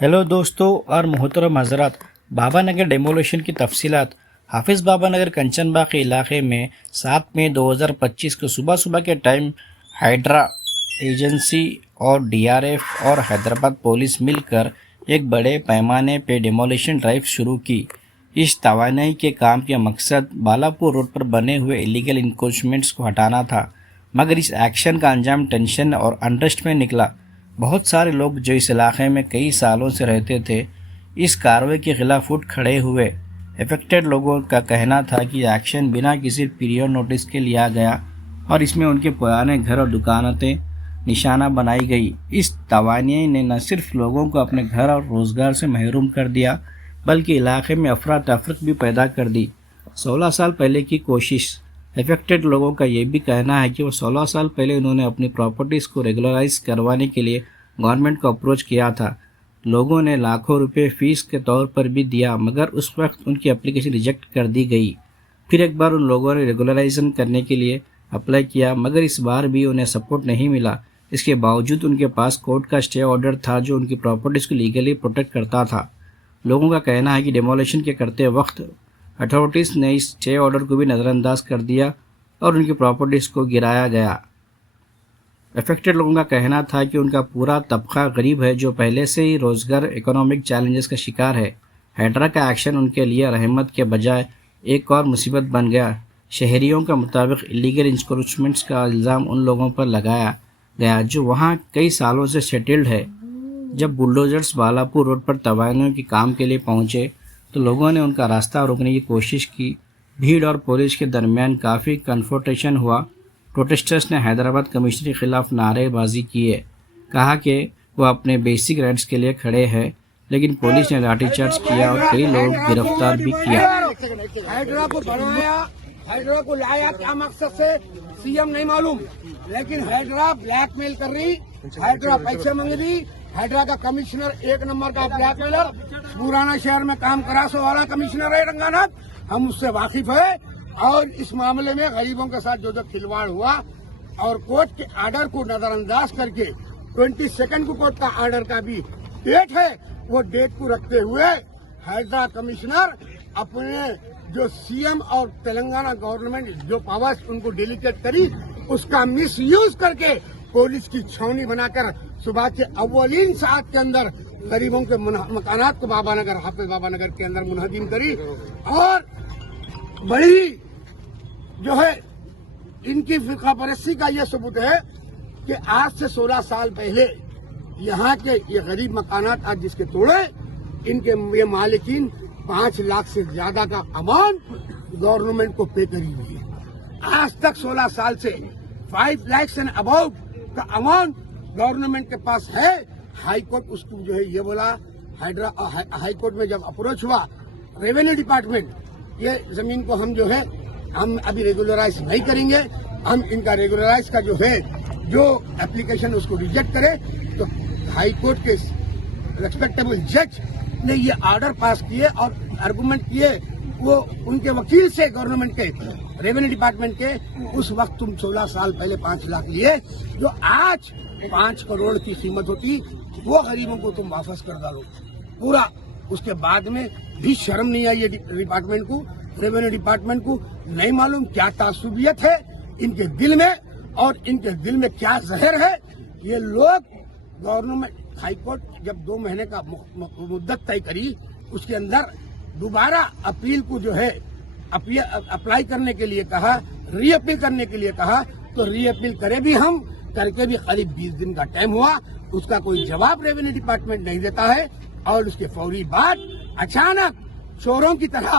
Hello दोस्तों और मोहतरम हजरात, बाबा नगर डेमोलिशन की तफसीलात। हाफिज़ बाबा नगर कंचनबाग के इलाके में 7 मई 2025 को सुबह सुबह के टाइम हाइड्रा एजेंसी और डीआरएफ और हैदराबाद पुलिस मिलकर एक बड़े पैमाने पे डेमोलिशन ड्राइव शुरू की। इस तवानाई के काम का मकसद बालापुर रोड पर बने हुए इलीगल इंक्रोचमेंट्स को हटाना था, मगर इस एक्शन का अंजाम टेंशन और अनरेस्ट में निकला। बहुत सारे लोग जो इस इलाके में कई सालों से रहते थे, इस कार्रवाई के खिलाफ उठ खड़े हुए। अफेक्टेड लोगों का कहना था कि एक्शन बिना किसी पीरियड नोटिस के लिया गया और इसमें उनके पुराने घर और दुकानें निशाना बनाई गई। इस तवानाई ने न सिर्फ लोगों को अपने घर और रोज़गार से महरूम कर दिया, बल्कि इलाके में अफरा तफरक भी पैदा कर दी। 16 साल पहले की कोशिश। अफेक्टेड लोगों का ये भी कहना है कि वो 16 साल पहले उन्होंने अपनी प्रॉपर्टीज़ को रेगुलराइज करवाने के लिए गवर्नमेंट को अप्रोच किया था। लोगों ने लाखों रुपए फीस के तौर पर भी दिया, मगर उस वक्त उनकी एप्लीकेशन रिजेक्ट कर दी गई। फिर एक बार उन लोगों ने रेगुलराइजेशन करने के लिए अप्लाई किया, मगर इस बार भी उन्हें सपोर्ट नहीं मिला। इसके बावजूद उनके पास कोर्ट का स्टे ऑर्डर था जो उनकी प्रॉपर्टीज़ को लीगली प्रोटेक्ट करता था। लोगों का कहना है कि डेमोलिशन के करते वक्त अथॉरिटीज़ ने इस स्टे ऑर्डर को भी नज़रअंदाज कर दिया और उनकी प्रॉपर्टीज़ को गिराया गया। अफेक्टेड लोगों का कहना था कि उनका पूरा तबका गरीब है जो पहले से ही रोज़गार इकोनॉमिक चैलेंजेस का शिकार है। हाइड्रा का एक्शन उनके लिए रहमत के बजाय एक और मुसीबत बन गया। शहरियों के मुताबिक इलीगल इंक्रोचमेंट्स का इल्ज़ाम उन लोगों पर लगाया गया जो वहाँ कई सालों से सेटल्ड है। जब बुलडोजर्स बालापुर रोड पर तवानाई के काम के लिए पहुँचे तो लोगों ने उनका रास्ता रोकने की कोशिश की। भीड़ और पुलिस के दरमियान काफ़ी कन्फ्रंटेशन हुआ। प्रोटेस्टर्स ने हैदराबाद कमिश्नर के खिलाफ नारेबाजी किए, कहा कि वो अपने बेसिक राइट्स के लिए खड़े हैं, लेकिन पुलिस ने लाठीचार्ज किया और कई लोग गिरफ्तार भी किया। हाइड्रा को बढ़ाया, हाइड्रा को लाया क्या मकसद से सीएम नहीं मालूम, लेकिन हाइड्रा ब्लैकमेल कर रही, हाइड्रा पैसे मांग रही। हाइड्रा का कमिश्नर एक नंबर का ब्लैकमेलर, पुराना शहर में काम करा सो वाला कमिश्नर है रंगानाथ, हम उससे वाकिफ है। और इस मामले में गरीबों के साथ जो खिलवाड़ हुआ और कोर्ट के आर्डर को नजरअंदाज करके 22 को कोर्ट का आर्डर का भी डेट है, वो डेट को रखते हुए हाइड्रा कमिश्नर अपने जो सीएम और तेलंगाना गवर्नमेंट जो पावर्स उनको डेलीगेट करी, उसका मिसयूज करके पुलिस की छावनी बनाकर सुबह के अव्वलीन सात के अंदर गरीबों के मकानात को बाबा नगर, हाफिज बाबा नगर के अंदर मुनहदीम करी। और बड़ी जो है इनकी फिरका परस्ती का यह सबूत है कि आज से 16 साल पहले यहाँ के ये गरीब मकानात आज जिसके तोड़े, इनके ये मालिकीन 5 लाख से ज्यादा का अमाउंट गवर्नमेंट को पे करी हुई है। आज तक 16 साल से 5 लाख एंड अबाउट का अमाउंट गवर्नमेंट के पास है। हाई कोर्ट उसको जो है ये बोला, हाई कोर्ट में जब अप्रोच हुआ रेवेन्यू डिपार्टमेंट, ये जमीन को हम जो है हम अभी रेगुलराइज नहीं करेंगे, हम इनका रेगुलराइज का जो है जो एप्लीकेशन उसको रिजेक्ट करे। तो हाई कोर्ट के रेस्पेक्टेबल जज ने ये ऑर्डर पास किए और आर्गुमेंट किए वो उनके वकील से, गवर्नमेंट के रेवेन्यू डिपार्टमेंट के। उस वक्त तुम 16 साल पहले 5 लाख लिए, जो आज 5 करोड़ की कीमत होती, वो गरीबों को तुम वापस कर डालो पूरा। उसके बाद में भी शर्म नहीं आई ये डिपार्टमेंट को, रेवेन्यू डिपार्टमेंट को। नहीं मालूम क्या तासुबियत है इनके दिल में और इनके दिल में क्या जहर है। ये लोग गवर्नमेंट हाईकोर्ट जब 2 महीने का मुद्दत तय करी, उसके अंदर दोबारा अपील को जो है अप्लाई करने के लिए कहा, रीअपील करने के लिए कहा, तो रीअपील करे भी हम करके भी करीब 20 दिन का टाइम हुआ, उसका कोई जवाब रेवेन्यू डिपार्टमेंट नहीं देता है। और उसके फौरी बाद अचानक चोरों की तरह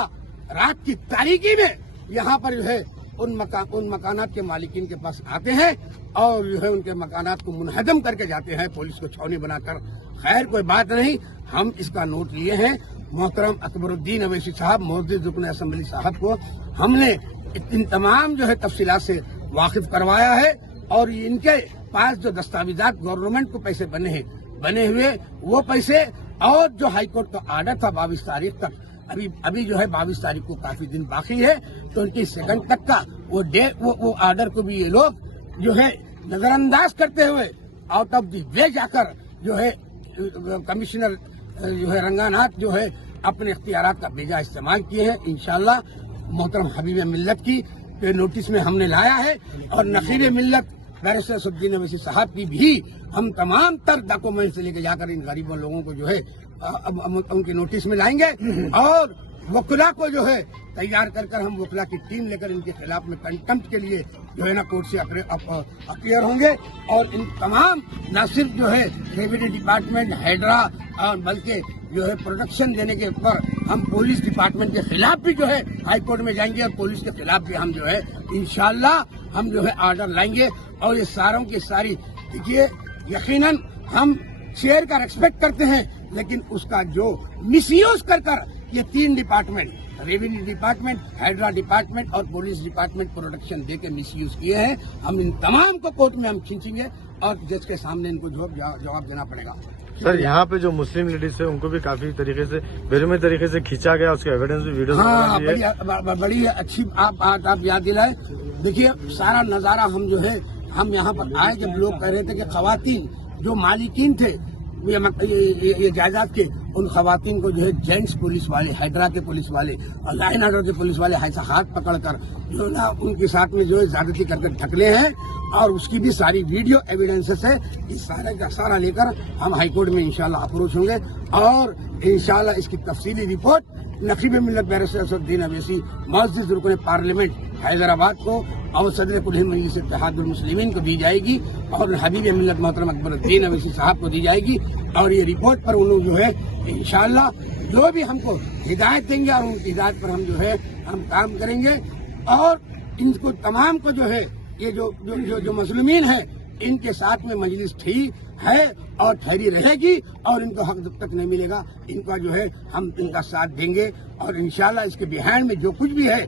रात की तारीकी में यहाँ पर जो है उन मकानात के मालिकीन के पास आते हैं और जो है उनके मकानात को मुनहदम करके जाते हैं, पुलिस को छावनी बनाकर। खैर कोई बात नहीं, हम इसका नोट लिए हैं। मोहतरम अकबरुद्दीन अवैसी साहब, मोहद्दिस रुकन असेंबली साहब को हमने इन तमाम जो है तफसीलात से वाकिफ करवाया है और इनके पास जो दस्तावेजात गवर्नमेंट को पैसे बने हुए वो पैसे और जो हाईकोर्ट का आर्डर था 22 तारीख तक, अभी जो है 22 तारीख को काफी दिन बाकी है, 22 तक का वो आर्डर को भी ये लोग जो है नजरअंदाज करते हुए आउट ऑफ द वे जाकर जो है कमिश्नर जो है रंगानाथ जो है अपने इख्तियारात का बेजा इस्तेमाल किए हैं। इंशाअल्लाह मोहतरम हबीब मिल्लत की नोटिस में हमने लाया है और नकीब मिल्लत बैरिस्टर असदुद्दीन अवैसी साहब की भी हम तमाम तर डॉक्यूमेंट से लेकर जाकर इन गरीबों लोगों को जो है अब उनके नोटिस में लाएंगे और वकला को जो है तैयार कर कर हम वकला की टीम लेकर इनके खिलाफ में कंटेम्प्ट के लिए जो है ना कोर्ट से अपीयर होंगे और इन तमाम न सिर्फ जो है रेवेन्यू डिपार्टमेंट हाइड्रा और बल्कि जो है प्रोटेक्शन देने के ऊपर हम पुलिस डिपार्टमेंट के खिलाफ भी जो है हाई कोर्ट में जाएंगे और पुलिस के खिलाफ भी हम जो है इंशाअल्लाह हम जो है आर्डर लाएंगे। और ये सारों की सारी देखिए यकीनन हम शेयर का रेस्पेक्ट करते हैं लेकिन उसका जो मिसयूज कर कर ये तीन department revenue department hydra department और पुलिस डिपार्टमेंट प्रोटेक्शन दे के मिसयूज किए हैं। हम इन तमाम को कोर्ट में हम खींचेंगे और जज के सामने इनको जवाब देना पड़ेगा। सर यहाँ पे जो मुस्लिम लेडीज है उनको भी काफी तरीके से बेरहमी तरीके से खींचा गया, उसके एविडेंस भी वीडियो हाँ बड़ी अच्छी आप याद दिलाए। देखिए सारा नजारा हम जो है हम यहाँ पर आए जब लोग कह रहे थे कि खवातीन जो मालिकीन थे ये जायदाद के उन खवातीन को जो है जेंट्स पुलिस वाले हाइड्रा के पुलिस वाले और लाइन ऑर्डर के पुलिस वाले ऐसा हाथ पकड़कर जो ना उनके साथ में जो है ज्यादती करके ढकले हैं और उसकी भी सारी वीडियो एविडेंसेस है। इस सारे का सारा लेकर हम हाईकोर्ट में इंशाल्लाह अप्रोच होंगे और इंशाल्लाह इसकी तफसीली रिपोर्ट नकीब मिल्लत बैरिस्टर असदुद्दीन अवैसी मस्जिद रुकन पार्लियामेंट हैदराबाद को और सदर कुल मजलिस इत्तेहादुल मुस्लिमीन को दी जाएगी और हबीब मिल्लत मोहतरम अकबरुद्दीन अवैसी साहब को दी जाएगी और ये रिपोर्ट पर उन्होंने जो है इंशाअल्लाह जो भी हमको हिदायत देंगे और उनकी हिदायत पर हम जो है हम काम करेंगे और इनको तमाम को जो है ये जो मजलूमीन है इनके साथ में मजलिस थी है और ठहरी रहेगी और इनको हक जब तक नहीं मिलेगा इनका जो है हम इनका साथ देंगे और इंशाल्लाह इसके बिहाइंड में जो कुछ भी है